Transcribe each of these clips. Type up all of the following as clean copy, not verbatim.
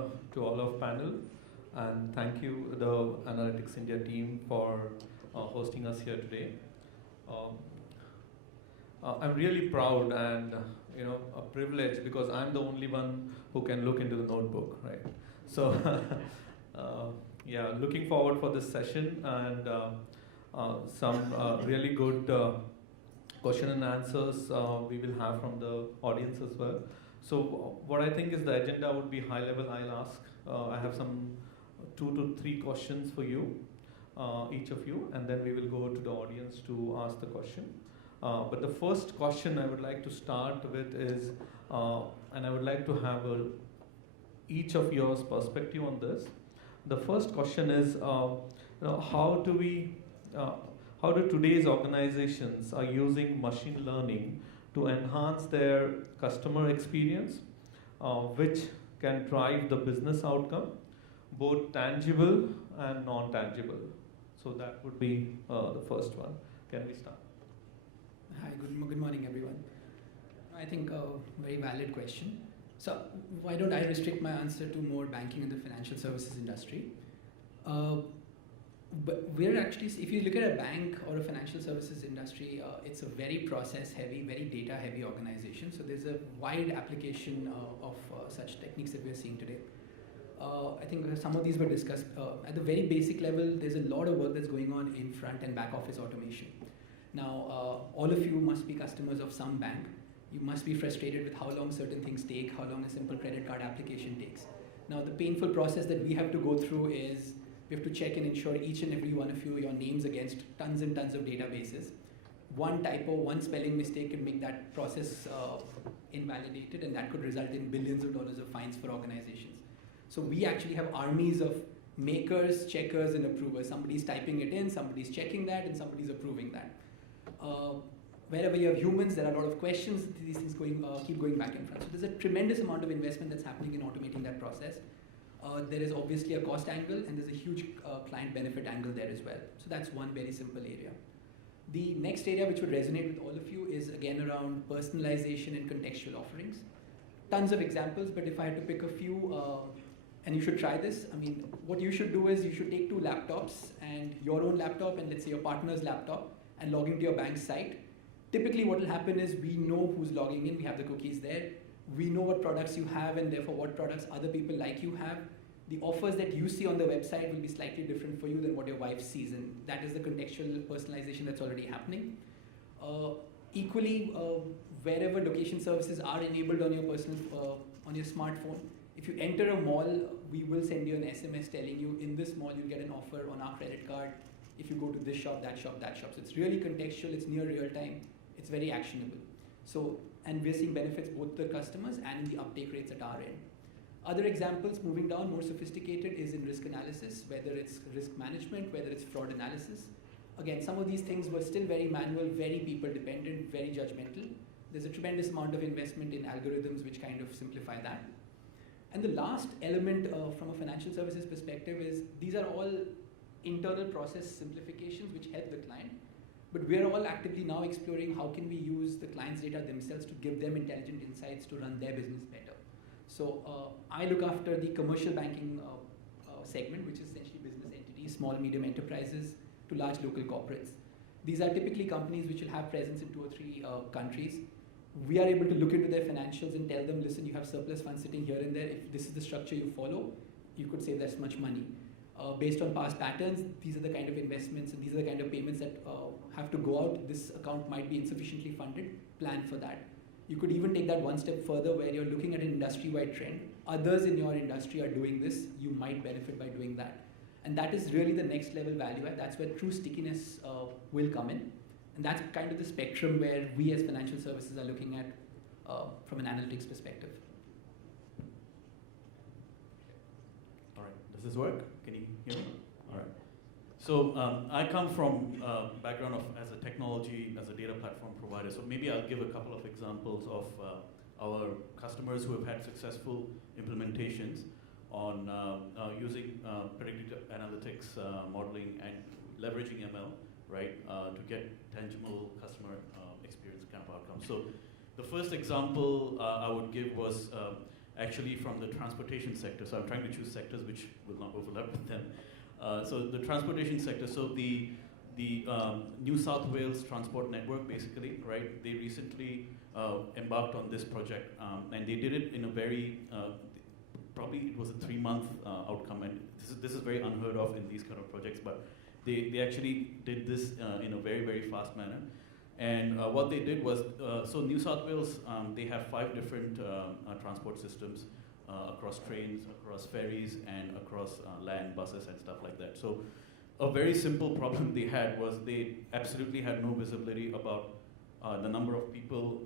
to all of panel, and thank you, the Analytics India team, for hosting us here today. Um, I'm really proud and a privilege because I'm the only one who can look into the notebook, right? So, yeah, looking forward for this session and some really good question and answers we will have from the audience as well. So what I think is the agenda would be high level. I'll ask. I have some 2 to 3 questions for you, each of you, and then we will go to the audience to ask the question. But the first question I would like to start with is, and I would like to have each of yours perspective on this. The first question is, how do today's organizations are using machine learning to enhance their customer experience, which can drive the business outcome, both tangible and non-tangible? So that would be the first one. Can we start? Hi, good morning, everyone. I think a very valid question. So why don't I restrict my answer to more banking and the financial services industry? But we're actually, if you look at a bank or a financial services industry, it's a very process-heavy, very data-heavy organization. So there's a wide application of such techniques that we're seeing today. I think some of these were discussed. At the very basic level, there's a lot of work that's going on in front and back office automation. Now, all of you must be customers of some bank. You must be frustrated with how long certain things take, how long a simple credit card application takes. Now, the painful process that we have to go through is we have to check and ensure each and every one of you, your names against tons and tons of databases. One typo, one spelling mistake can make that process invalidated, and that could result in billions of dollars of fines for organizations. So we actually have armies of makers, checkers, and approvers. Somebody's typing it in, somebody's checking that, and somebody's approving that. Wherever you have humans, there are a lot of questions. These things keep going back and front. So there's a tremendous amount of investment that's happening in automating that process. There is obviously a cost angle, and there's a huge client benefit angle there as well. So that's one very simple area. The next area which would resonate with all of you is again around personalization and contextual offerings. Tons of examples, but if I had to pick a few, and you should try this, I mean, what you should do is you should take 2 laptops and your own laptop and let's say your partner's laptop and log into your bank's site. Typically what will happen is we know who's logging in, we have the cookies there. We know what products you have and therefore what products other people like you have. The offers that you see on the website will be slightly different for you than what your wife sees, and that is the contextual personalization that's already happening. Equally, wherever location services are enabled on your on your smartphone, if you enter a mall, we will send you an SMS telling you in this mall you'll get an offer on our credit card if you go to this shop, that shop, that shop. So it's really contextual, it's near real time, it's very actionable. So, and we're seeing benefits both to the customers and in the uptake rates at our end. Other examples, moving down, more sophisticated, is in risk analysis, whether it's risk management, whether it's fraud analysis. Again, some of these things were still very manual, very people dependent, very judgmental. There's a tremendous amount of investment in algorithms which kind of simplify that. And the last element from a financial services perspective is these are all internal process simplifications which help the client. But we're all actively now exploring how can we use the client's data themselves to give them intelligent insights to run their business better. So I look after the commercial banking segment, which is essentially business entities, small, medium enterprises to large local corporates. These are typically companies which will have presence in 2 or 3 countries. We are able to look into their financials and tell them, listen, you have surplus funds sitting here and there. If this is the structure you follow, you could save this much money. Based on past patterns, these are the kind of investments and these are the kind of payments that have to go out. This account might be insufficiently funded. Plan for that. You could even take that one step further where you're looking at an industry-wide trend. Others in your industry are doing this. You might benefit by doing that. And that is really the next level value add. That's where true stickiness will come in. And that's kind of the spectrum where we as financial services are looking at from an analytics perspective. All right, does this work? Can you hear me? All right. So I come from a background as a technology, as a data platform provider. So maybe I'll give a couple of examples of our customers who have had successful implementations on using predictive analytics modeling and leveraging ML, right, to get tangible customer experience kind of outcomes. So the first example I would give was actually from the transportation sector. So I'm trying to choose sectors which will not overlap with them. So the transportation sector, so the New South Wales Transport Network, basically, right? They recently embarked on this project, and they did it in a very, probably it was a 3-month outcome, and this is very unheard of in these kind of projects, but they actually did this in a very, very fast manner. And what they did was, so New South Wales, they have 5 different transport systems across trains, across ferries, and across land, buses, and stuff like that. So a very simple problem they had was they absolutely had no visibility about the number of people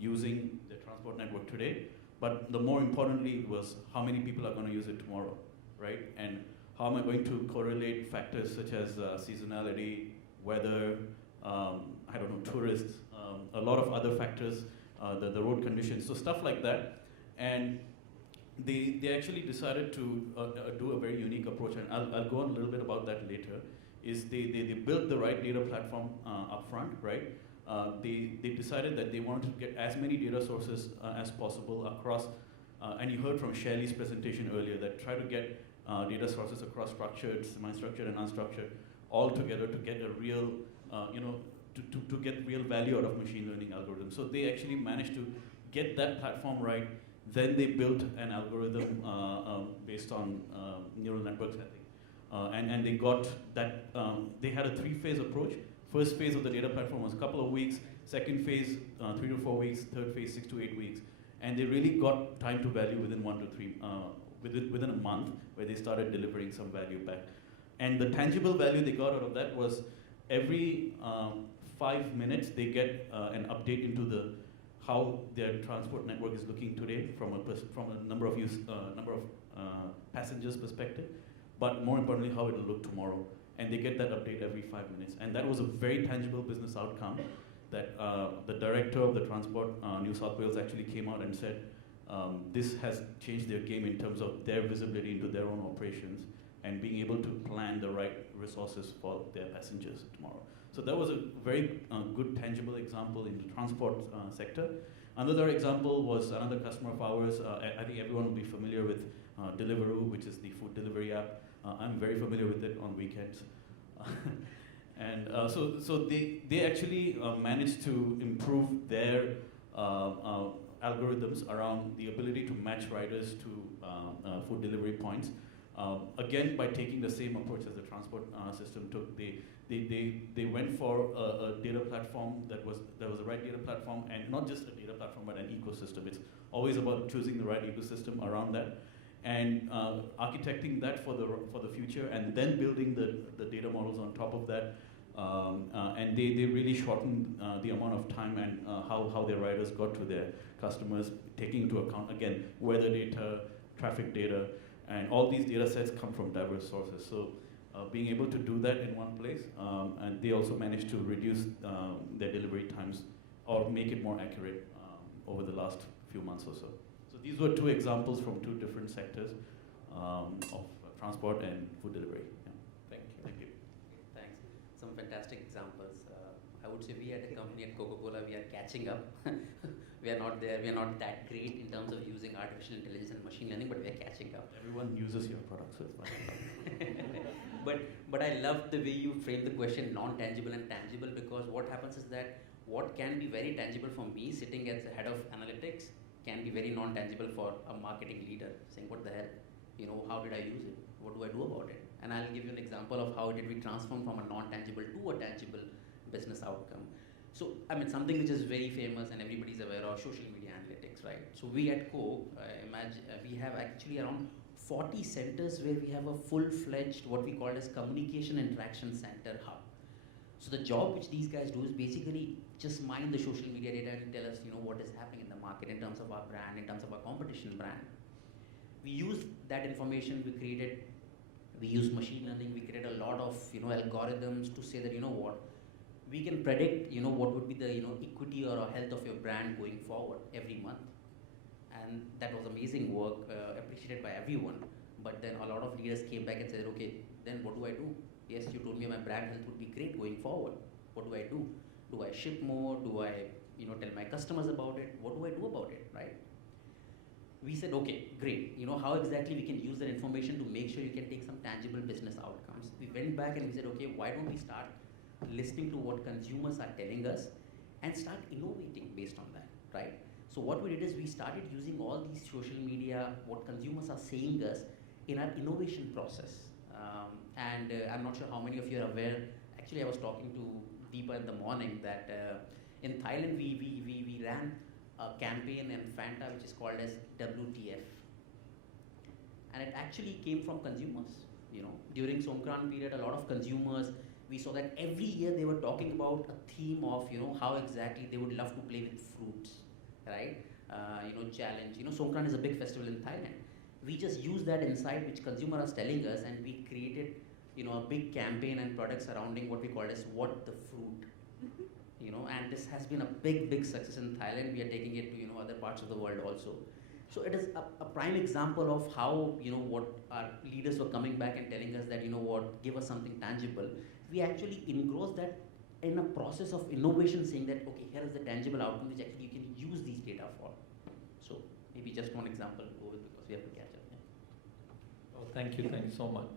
using the transport network today, but the more importantly was how many people are going to use it tomorrow, right? And how am I going to correlate factors such as seasonality, weather, I don't know, tourists, a lot of other factors, the road conditions, so stuff like that. And they actually decided to do a very unique approach, and I'll go on a little bit about that later, is they built the right data platform up front, right? They decided that they wanted to get as many data sources as possible across, and you heard from Shelley's presentation earlier, that try to get data sources across structured, semi-structured, and unstructured all together to get a real, to get real value out of machine learning algorithms. So they actually managed to get that platform right. Then they built an algorithm based on neural networks, I think. And they got that, they had a 3-phase approach. First phase of the data platform was a couple of weeks. Second phase, 3 to 4 weeks. Third phase, 6 to 8 weeks. And they really got time to value within 1 to 3, within a month, where they started delivering some value back. And the tangible value they got out of that was every 5 minutes they get an update into how their transport network is looking today from a number of passengers perspective, but more importantly how it will look tomorrow. And they get that update every 5 minutes. And that was a very tangible business outcome that the director of the Transport New South Wales actually came out and said, this has changed their game in terms of their visibility into their own operations and being able to plan the right resources for their passengers tomorrow. So that was a very good, tangible example in the transport sector. Another example was another customer of ours. I think everyone will be familiar with Deliveroo, which is the food delivery app. I'm very familiar with it on weekends. And so they actually managed to improve their algorithms around the ability to match riders to food delivery points. Again, by taking the same approach as the transport system took, they went for a data platform that was the right data platform, and not just a data platform, but an ecosystem. It's always about choosing the right ecosystem around that, and architecting that for the future, and then building the data models on top of that. And they really shortened the amount of time and how their riders got to their customers, taking into account, again, weather data, traffic data, and all these data sets come from diverse sources. So being able to do that in one place, and they also managed to reduce their delivery times or make it more accurate over the last few months or so. So these were 2 examples from 2 different sectors of transport and food delivery. Yeah. Thank you. Thank you. Thanks. Some fantastic examples. I would say we at the company at Coca-Cola, we are catching up. We are not there. We are not that great in terms of using artificial intelligence and machine learning, but we are catching up. Everyone uses your products, so it's fine. But I love the way you frame the question non-tangible and tangible, because what happens is that what can be very tangible for me sitting as the head of analytics can be very non-tangible for a marketing leader, saying, what the hell, how did I use it? What do I do about it? And I'll give you an example of how did we transform from a non-tangible to a tangible business outcome. So, I mean, something which is very famous and everybody's aware of, social media analytics, right? So we at Coke, we have actually around 40 centers where we have a full-fledged, what we call as communication interaction center hub. So the job which these guys do is basically just mine the social media data and tell us, what is happening in the market in terms of our brand, in terms of our competition brand. We use that information, we use machine learning, we create a lot of, algorithms to say that, we can predict, what would be the, equity or health of your brand going forward every month. And that was amazing work, appreciated by everyone. But then a lot of leaders came back and said, okay, then what do I do? Yes, you told me my brand health would be great going forward. What do I do? Do I ship more? Do I, tell my customers about it? What do I do about it, right? we said, okay, great. You know, how exactly we can use that information to make sure you can take some tangible business outcomes. We went back and we said, okay, why don't we start listening to what consumers are telling us and start innovating based on that, right? So what we did is we started using all these social media, what consumers are saying us in our innovation process. I'm not sure how many of you are aware. Actually, I was talking to Deepa in the morning that in Thailand we ran a campaign in Fanta which is called as WTF, and it actually came from consumers. You know, during Songkran period, a lot of consumers, we saw that every year they were talking about a theme of, you know, how exactly they would love to play with fruits, right? Challenge. You know, Songkran is a big festival in Thailand. We just used that insight which consumers are telling us, and we created, you know, a big campaign and product surrounding what we call as what the fruit. You know, and this has been a big success in Thailand. We are taking it to, you know, other parts of the world also. So it is a prime example of how, you know, what our leaders were coming back and telling us that, you know what, give us something tangible. We actually engrossed that in a process of innovation, saying that, okay, here is the tangible outcome which actually you can use these data for. So maybe just one example to go with, because we have to catch up. Yeah. Oh, thank you so much.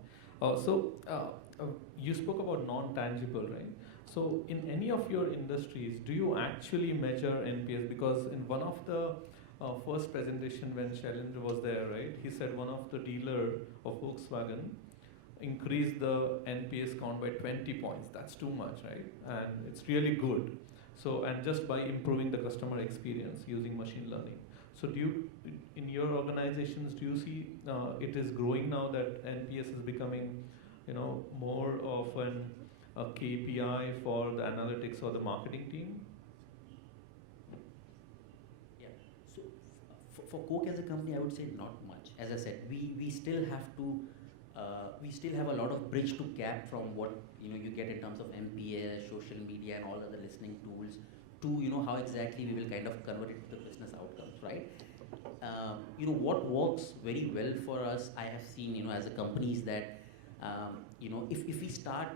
You spoke about non-tangible, right? So in any of your industries, do you actually measure NPS? Because in one of the first presentation when Shailendra was there, right, he said one of the dealer of Volkswagen increased the NPS count by 20 points. That's too much, right? And it's really good. So, and just by improving the customer experience using machine learning. So do you, in your organizations, do you see it is growing now that NPS is becoming, you know, more of a KPI for the analytics or the marketing team? Yeah. So for Coke as a company, I would say not much. As I said, we still have to we still have a lot of bridge to gap from what, you know, you get in terms of MPS, social media, and all other listening tools to, you know, how exactly we will kind of convert it to the business outcomes, right? You know, what works very well for us, I have seen, you know, as a company is that, you know, if we start,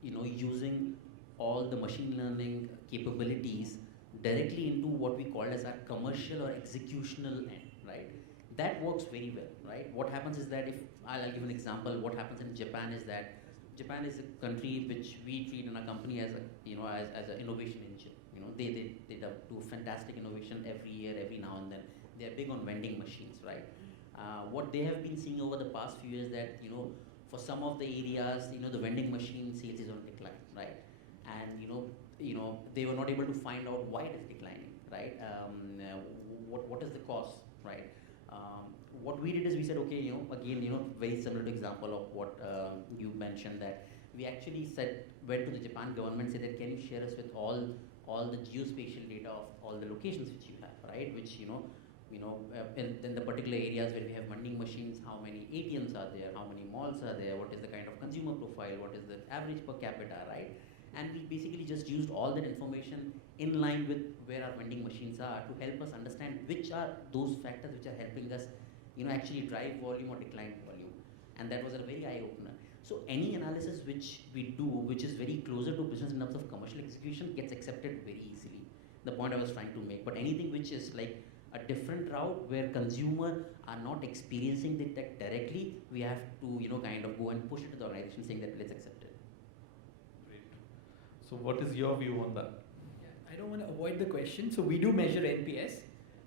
you know, using all the machine learning capabilities directly into what we call as our commercial or executional end, right? That works very well, right? What happens is that if, I'll give an example, what happens in Japan is that Japan is a country which we treat in our company as a, you know, as an innovation engine. You know, they do fantastic innovation every year, every now and then. They are big on vending machines, right? What they have been seeing over the past few years that, you know, for some of the areas, you know, the vending machine sales is on decline, right? And you know, they were not able to find out why it is declining, right? What is the cause, right? What we did is we said, okay, you know, again, you know, very similar to example of what you mentioned, that we actually went to the Japan government, said that can you share us with all the geospatial data of all the locations which you have, right? Which, you know, in the particular areas where we have vending machines, how many ATMs are there, how many malls are there, what is the kind of consumer profile, what is the average per capita, right? And we basically just used all that information in line with where our vending machines are to help us understand which are those factors which are helping us, you know, actually drive volume or decline volume. And that was a very eye-opener. So any analysis which we do, which is very closer to business in terms of commercial execution, gets accepted very easily. The point I was trying to make. But anything which is like a different route where consumer are not experiencing the tech directly, we have to, you know, kind of go and push it to the organization saying that let's accept it. Great. So what is your view on that? Yeah, I don't want to avoid the question. So we do measure NPS,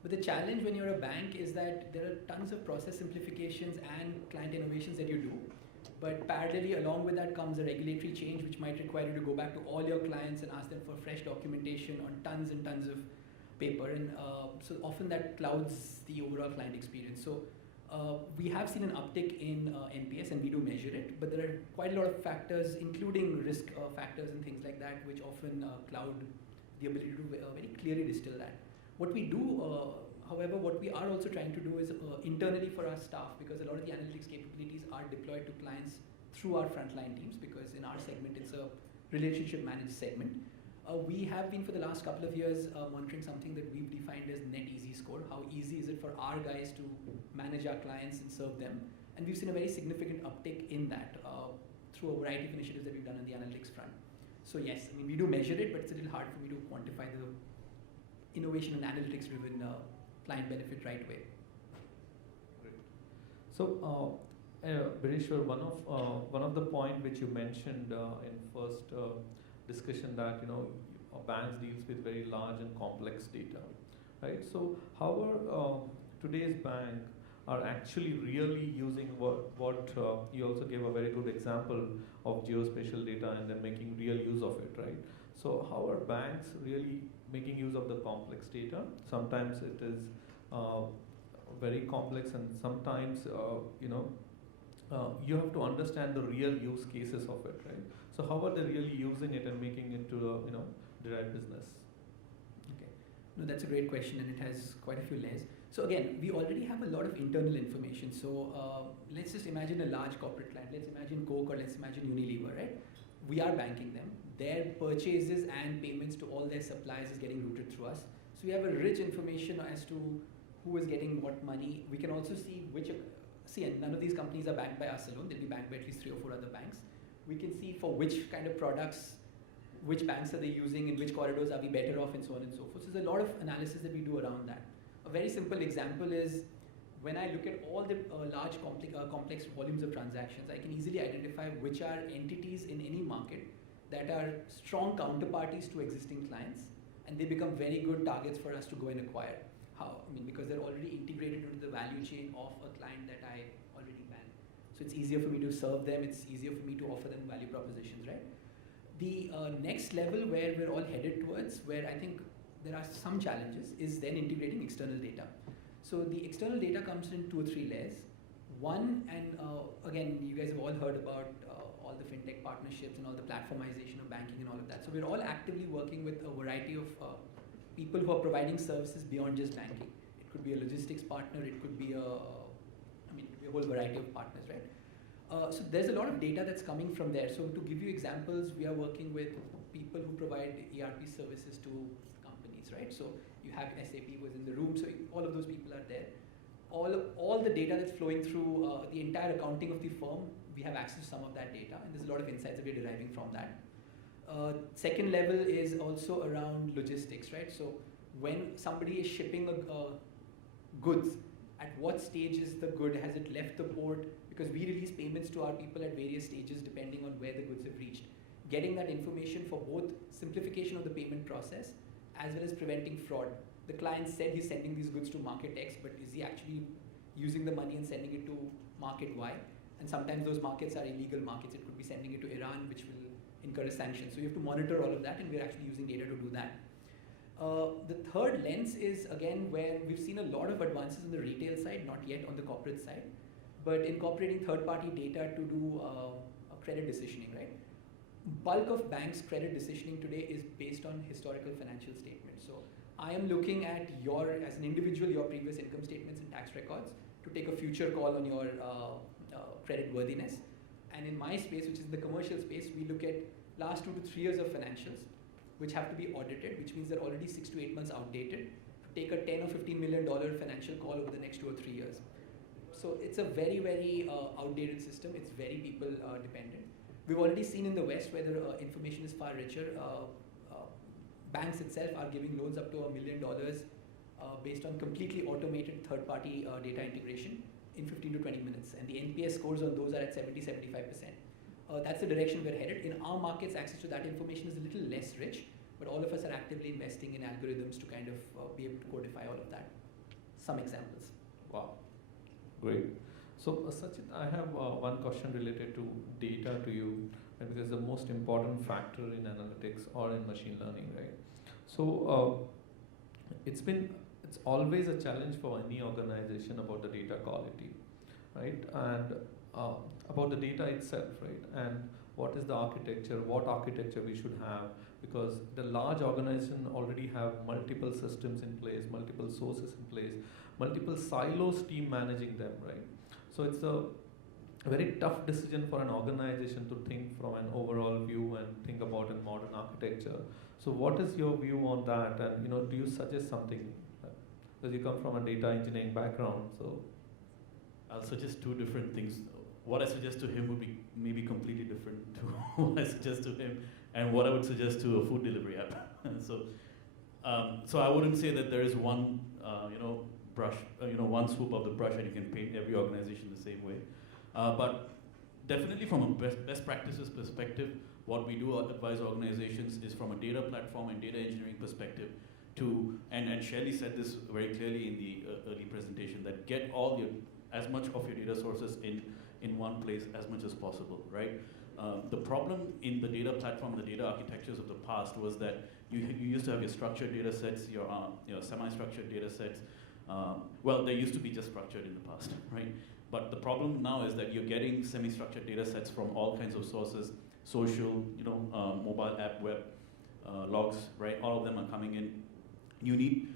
but the challenge when you're a bank is that there are tons of process simplifications and client innovations that you do. But parallelly, along with that comes a regulatory change which might require you to go back to all your clients and ask them for fresh documentation on tons and tons of paper, and so often that clouds the overall client experience. So we have seen an uptick in NPS, and we do measure it, but there are quite a lot of factors, including risk factors and things like that, which often cloud the ability to very clearly distill that. What we do, however, what we are also trying to do is internally for our staff, because a lot of the analytics capabilities are deployed to clients through our frontline teams, because in our segment, it's a relationship managed segment. We have been for the last couple of years monitoring something that we've defined as net easy score. How easy is it for our guys to manage our clients and serve them? And we've seen a very significant uptick in that through a variety of initiatives that we've done on the analytics front. So yes, I mean, we do measure it, but it's a little hard for me to quantify the innovation and analytics driven client benefit right way. So, Bireshwar, one of the point which you mentioned in first discussion that banks deals with very large and complex data, right? So how are today's bank are actually really using what you also gave a very good example of geospatial data and then making real use of it, right? So how are banks really making use of the complex data? Sometimes it is very complex, and sometimes you have to understand the real use cases of it, right? So how are they really using it and making it to a derived business? Okay, no, that's a great question, and it has quite a few layers. So again, we already have a lot of internal information. So let's just imagine a large corporate client. Let's imagine Coke, or let's imagine Unilever, right? We are banking them. Their purchases and payments to all their suppliers is getting routed through us. So we have a rich information as to who is getting what money. We can also see and none of these companies are backed by us alone. They'll be backed by at least 3 or 4 other banks. We can see for which kind of products, which banks are they using, in which corridors are we better off, and so on and so forth. So there's a lot of analysis that we do around that. A very simple example is when I look at all the large complex volumes of transactions, I can easily identify which are entities in any market that are strong counterparties to existing clients, and they become very good targets for us to go and acquire. How? I mean, because they're already integrated into the value chain of a client that I already bank. So it's easier for me to serve them, it's easier for me to offer them value propositions, right? The next level where we're all headed towards, where I think there are some challenges, is then integrating external data. So the external data comes in 2 or 3 layers. One, and again, you guys have all heard about all the fintech partnerships and all the platformization of banking and all of that. So we're all actively working with a variety of people who are providing services beyond just banking. It could be a logistics partner, it could be a whole variety of partners, right? So there's a lot of data that's coming from there. So to give you examples, we are working with people who provide ERP services to companies, right? So you have SAP was in the room, so all of those people are there. All the data that's flowing through the entire accounting of the firm, we have access to some of that data, and there's a lot of insights that we're deriving from that. Second level is also around logistics, right? So when somebody is shipping goods, at what stage is the good? Has it left the port? Because we release payments to our people at various stages depending on where the goods have reached. Getting that information for both simplification of the payment process as well as preventing fraud. The client said he's sending these goods to market X, but is he actually using the money and sending it to market Y? And sometimes those markets are illegal markets. It could be sending it to Iran, which will incur a sanction. So you have to monitor all of that, and we're actually using data to do that. The third lens is, again, where we've seen a lot of advances on the retail side, not yet on the corporate side, but incorporating third-party data to do credit decisioning, right? Bulk of banks' credit decisioning today is based on historical financial statements. So I am looking at as an individual, your previous income statements and tax records to take a future call on your credit worthiness. And in my space, which is the commercial space, we look at last 2 to 3 years of financials, which have to be audited, which means they're already 6 to 8 months outdated, to take a $10 or $15 million financial call over the next 2 or 3 years. So it's a very, very outdated system. It's very people dependent. We've already seen in the West where the information is far richer. Banks itself are giving loans up to $1 million based on completely automated third-party data integration in 15 to 20 minutes. And the NPS scores on those are at 70, 75%. That's the direction we're headed. In our markets, access to that information is a little less rich, but all of us are actively investing in algorithms to kind of be able to codify all of that. Some examples. Wow, great. So Sachin, I have one question related to data to you, right? Because the most important factor in analytics or in machine learning, right? So it's always a challenge for any organization about the data quality, right? And about the data itself, right? And what is the architecture, what architecture we should have, because the large organization already have multiple systems in place, multiple sources in place, multiple silos team managing them, right? So it's a very tough decision for an organization to think from an overall view and think about a modern architecture. So what is your view on that? And do you suggest something? Because you come from a data engineering background, so. I'll suggest 2 different things. What I suggest to him would be maybe completely different to what I suggest to him, and what I would suggest to a food delivery app. So I wouldn't say that there is one, brush, one swoop of the brush, and you can paint every organization the same way. But definitely from a best practices perspective, what we do advise organizations is from a data platform and data engineering perspective and Shelley said this very clearly in the early presentation, that get as much of your data sources in one place as much as possible, right? The problem in the data platform, the data architectures of the past was that you used to have your structured data sets, your semi-structured data sets. Well, they used to be just structured in the past, right? But the problem now is that you're getting semi-structured data sets from all kinds of sources, social, mobile app, web, logs, right? All of them are coming in. You need,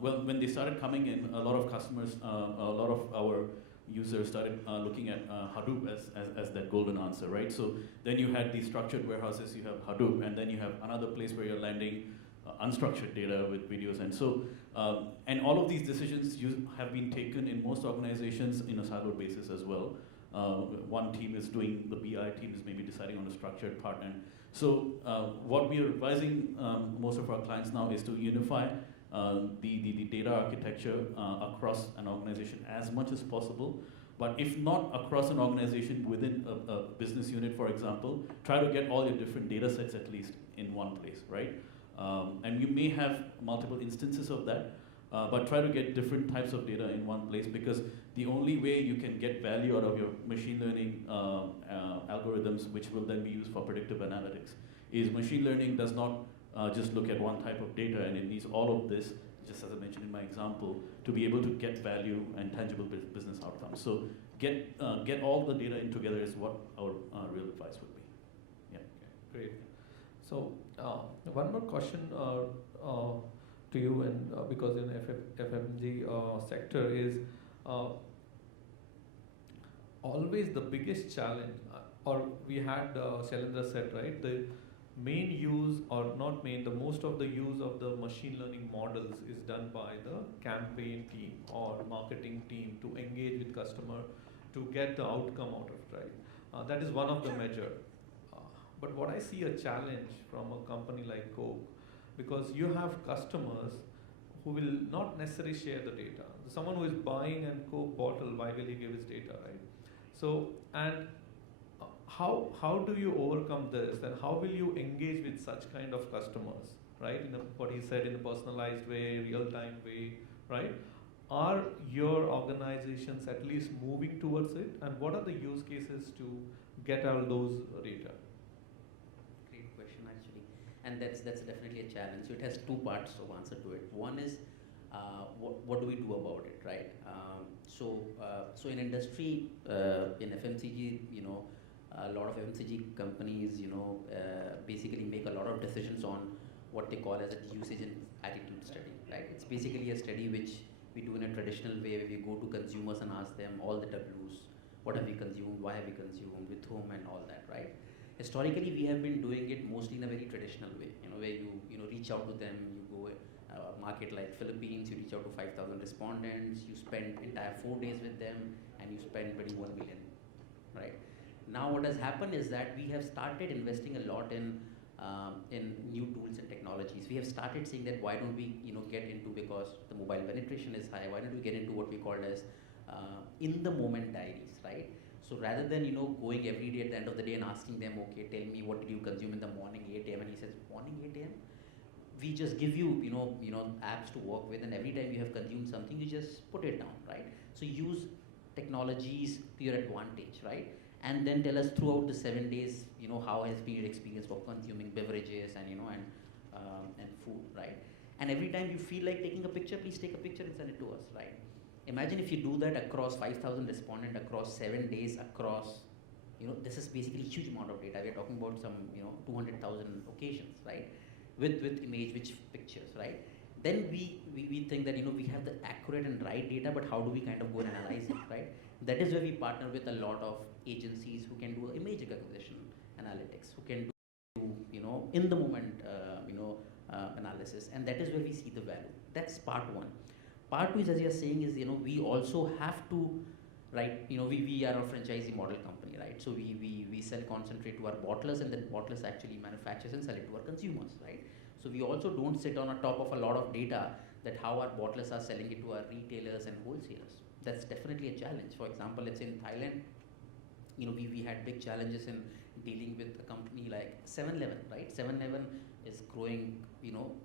when they started coming in, a lot of customers, a lot of our users started looking at Hadoop as that golden answer, right? So then you had these structured warehouses, you have Hadoop, and then you have another place where you're landing unstructured data with videos. And so, and all of these decisions have been taken in most organizations in a siloed basis as well. One team is doing, the BI team is maybe deciding on a structured part. And so what we are advising most of our clients now is to unify the data architecture across an organization as much as possible. But if not across an organization, within a business unit, for example, try to get all your different data sets at least in one place, right? And you may have multiple instances of that, but try to get different types of data in one place, because the only way you can get value out of your machine learning algorithms, which will then be used for predictive analytics, is machine learning does not just look at one type of data, and it needs all of this, just as I mentioned in my example, to be able to get value and tangible business outcomes. So get all the data in together is what our real advice would be. Yeah. Okay, great. So one more question to you, and because in FMG sector is always the biggest challenge, or we had Shailendra said, right, the main use, or not main, the most of the use of the machine learning models is done by the campaign team or marketing team to engage with customer to get the outcome out of it, right? That is one of the measure. But what I see a challenge from a company like Coke, because you have customers who will not necessarily share the data. Someone who is buying a Coke bottle, why will he give his data, right? So, and how do you overcome this, and how will you engage with such kind of customers, right? In what he said, in a personalized way, real-time way, right? Are your organizations at least moving towards it, and what are the use cases to get all those data? Great question, actually, and that's definitely a challenge. So it has two parts of answer to it. One is what do we do about it, right? So in industry, in FMCG, a lot of FMCG companies, basically make a lot of decisions on what they call as a usage and attitude study, right? It's basically a study which we do in a traditional way, where we go to consumers and ask them all the W's. What have we consumed? Why have we consumed? With whom? And all that, right? Historically, we have been doing it mostly in a very traditional way, where you reach out to them, you go market like Philippines, you reach out to 5,000 respondents, you spend entire 4 days with them, and you spend 21 million, right? Now what has happened is that we have started investing a lot in new tools and technologies. We have started saying that why don't we get into, because the mobile penetration is high, why don't we get into what we call as in the moment diaries, right? So rather than going every day at the end of the day and asking them, okay, tell me what did you consume in the morning 8 a.m. and he says morning 8 a.m. We just give you apps to work with, and every time you have consumed something, you just put it down, right? So use technologies to your advantage, right? And then tell us throughout the 7 days, how has been your experience for consuming beverages and and food, right? And every time you feel like taking a picture, please take a picture and send it to us, right? Imagine if you do that across 5,000 respondents, across 7 days, across, this is basically a huge amount of data. We're talking about some, 200,000 occasions, right? With image, which pictures, right? Then we think that, we have the accurate and right data, but how do we kind of go and analyze it, right? That is where we partner with a lot of agencies who can do image recognition analytics, who can do, in the moment, analysis, and that is where we see the value. That's part one. Part two is, as you're saying, is, we also have to, right, we are a franchisee model company, right? So we sell concentrate to our bottlers, and then bottlers actually manufactures and sell it to our consumers, right? So we also don't sit on a top of a lot of data that how our bottlers are selling it to our retailers and wholesalers. That's definitely a challenge. For example, let's say in Thailand, we had big challenges in dealing with a company like 7-Eleven, right? 7-Eleven is growing,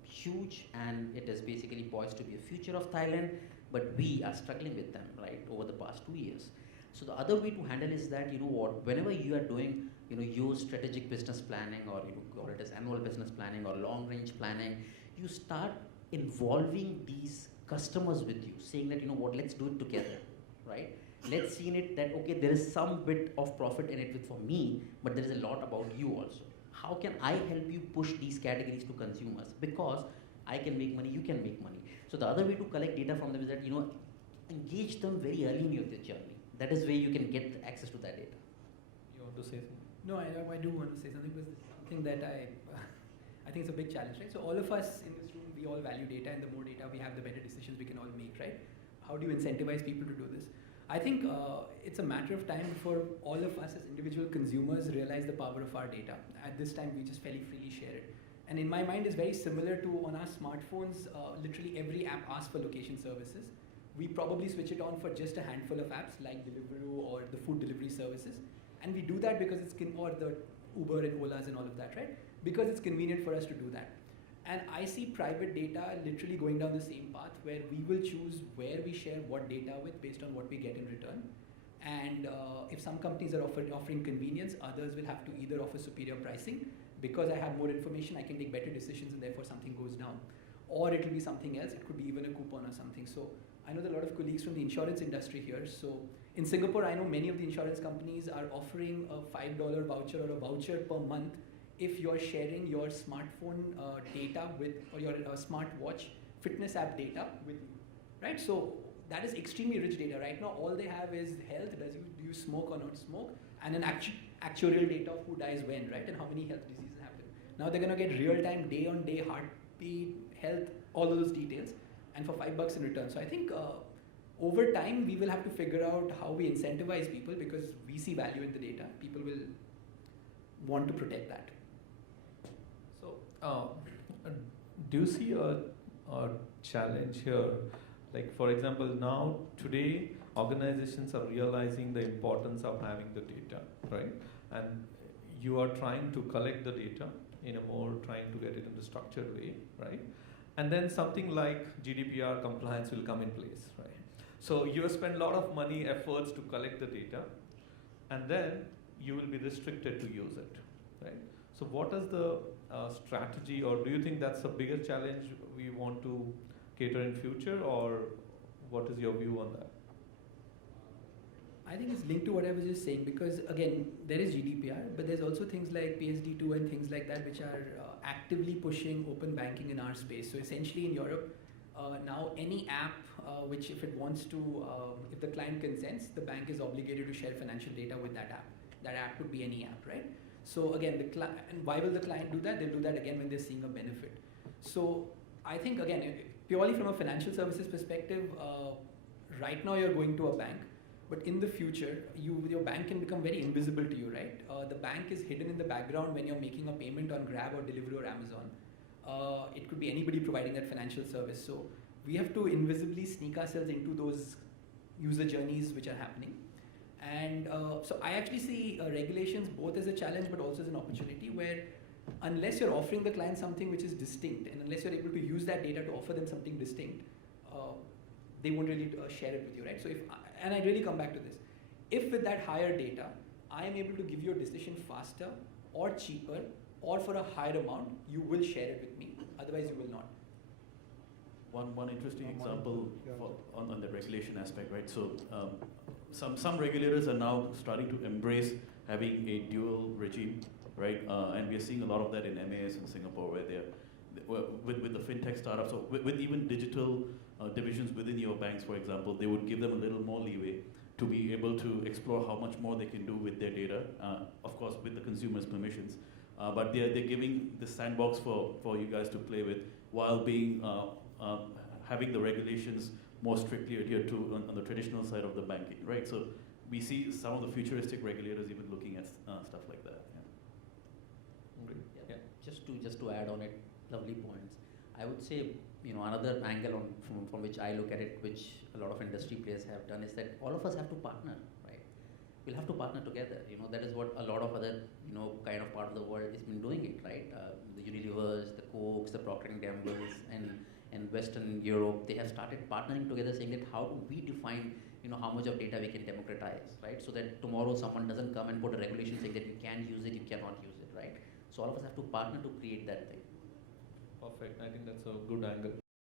huge, and it is basically poised to be a future of Thailand, but we are struggling with them, right, over the past 2 years. So the other way to handle is that, whenever you are doing, your strategic business planning, or call it as annual business planning or long range planning, you start involving these customers with you, saying that, let's do it together, right? Let's see in it that, okay, there is some bit of profit in it for me, but there is a lot about you also. How can I help you push these categories to consumers? Because I can make money, you can make money. So the other way to collect data from them is that, engage them very early in your journey. That is where you can get access to that data. You want to say something? No, I do want to say something, because something that I think it's a big challenge, right? So all of us in this room, we all value data, and the more data we have, the better decisions we can all make, right? How do you incentivize people to do this? I think it's a matter of time before all of us as individual consumers realize the power of our data. At this time, we just fairly freely share it. And in my mind, it's very similar to on our smartphones, literally every app asks for location services. We probably switch it on for just a handful of apps like Deliveroo or the food delivery services. And we do that because or the Uber and Olas and all of that, right? Because it's convenient for us to do that. And I see private data literally going down the same path, where we will choose where we share what data with based on what we get in return. And if some companies are offering convenience, others will have to either offer superior pricing. Because I have more information, I can take better decisions, and therefore something goes down. Or it will be something else. It could be even a coupon or something. So I know that a lot of colleagues from the insurance industry here. So in Singapore, I know many of the insurance companies are offering a $5 voucher or a voucher per month if you're sharing your smartphone data with, or your smartwatch fitness app data with you, right? So that is extremely rich data. Right now, all they have is health, do you smoke or not smoke, and an actuarial data of who dies when, right, and how many health diseases happen. Now they're gonna get real-time, day-on-day heartbeat, health, all of those details, and for $5 in return. So I think over time, we will have to figure out how we incentivize people, because we see value in the data. People will want to protect that. So, do you see a challenge here? Like, for example, now, today, organizations are realizing the importance of having the data, right? And you are trying to collect the data in a more, trying to get it in a structured way, right? And then something like GDPR compliance will come in place, right? So you spend a lot of money, efforts to collect the data, and then you will be restricted to use it, right? So what is the strategy, or do you think that's a bigger challenge we want to cater in future, or what is your view on that? I think it's linked to what I was just saying, because again, there is GDPR, but there's also things like PSD2 and things like that, which are actively pushing open banking in our space. So essentially in Europe, now any app which if it wants to, if the client consents, the bank is obligated to share financial data with that app. That app could be any app, right? So again, and why will the client do that? They'll do that again when they're seeing a benefit. So I think again, purely from a financial services perspective, right now you're going to a bank, but in the future, your bank can become very invisible to you, right? The bank is hidden in the background when you're making a payment on Grab or Deliveroo or Amazon. It could be anybody providing that financial service. So we have to invisibly sneak ourselves into those user journeys which are happening. And so I actually see regulations both as a challenge but also as an opportunity, where unless you're offering the client something which is distinct, and unless you're able to use that data to offer them something distinct, they won't really share it with you, right? So and I really come back to this. If with that higher data, I am able to give you a decision faster or cheaper or for a higher amount, you will share it with me. Otherwise, you will not. One interesting example on the regulation aspect, right? So some regulators are now starting to embrace having a dual regime, right? And we are seeing a lot of that in MAS in Singapore, where with the fintech startups, or with even digital divisions within your banks, for example, they would give them a little more leeway to be able to explore how much more they can do with their data, of course, with the consumer's permissions. But they're giving the sandbox for you guys to play with, while being having the regulations more strictly adhered to on the traditional side of the banking, right? So we see some of the futuristic regulators even looking at stuff like that. Yeah. Just to add on it, lovely points. I would say, another angle from which I look at it, which a lot of industry players have done, is that all of us have to partner, right? We'll have to partner together. That is what a lot of other, kind of part of the world has been doing it, right? The Unilevers, the Cokes, the Procter & Gambles, and Western Europe, they have started partnering together, saying that how do we define, how much of data we can democratize, right? So that tomorrow someone doesn't come and put a regulation saying that you can use it, you cannot use it, right? So all of us have to partner to create that thing. Perfect. I think that's a good angle.